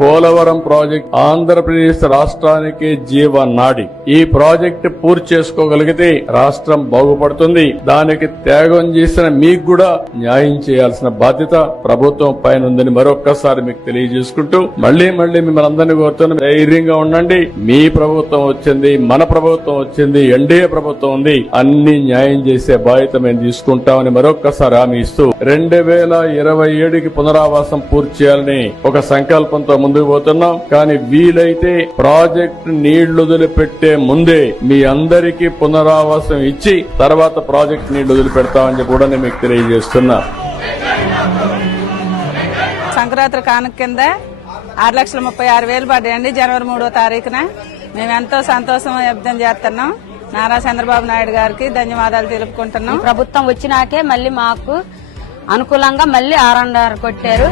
Polavaram project Andhra Pradesh రాష్ట్రానికి జీవ నాడి. ఈ ప్రాజెక్ట్ పూర్తి చేసుకోగలిగితే రాష్ట్రం బాగుపడుతుంది. దానికి త్యాగం చేసిన మీకు కూడా న్యాయం చేయాల్సిన బాధ్యత ప్రభుత్వం పైన ఉందని మరొక్కసారి మీకు తెలియజేసుకుంటూ మళ్ళీ మళ్ళీ మిమ్మల్ని అందరినీ కోరుతున్నాం ధైర్యంగా ఉండండి. మీ ప్రభుత్వం వచ్చింది మన ప్రభుత్వం వచ్చింది ఎన్డీఏ ప్రభుత్వం ఉంది. అన్ని న్యాయం చేసే బాధ్యత మేము తీసుకుంటామని మరొక్కసారి హామీ ఇస్తూ రెండు వేల ఇరవై ఏడుకి పునరావాసం పూర్తి చేయాలని ఒక సంకల్పంతో ముందుకు పోతున్నాం. కానీ వీలైతే ప్రాజెక్టు నీళ్ళు వదిలిపెట్టే ముందే మీ అందరికీ పునరావాసం ఇచ్చి తర్వాత ప్రాజెక్ట్ నీళ్ళు వదిలిపెడతామని కూడా నేను మీకు తెలియజేస్తున్నా. సంక్రాంతి కానుక కింద ఆరు లక్షల ముప్పై ఆరు వేలు పడ్డాయండి జనవరి మూడో తారీఖున. మేము ఎంతో సంతోషం వ్యక్తం చేస్తున్నాం. నారా చంద్రబాబు నాయుడు గారికి ధన్యవాదాలు తెలుపుకుంటున్నాం. ప్రభుత్వం వచ్చినాకే మళ్ళీ మాకు అనుకూలంగా మళ్ళీ ఆర్ఎండ్ఆర్ కొట్టారు.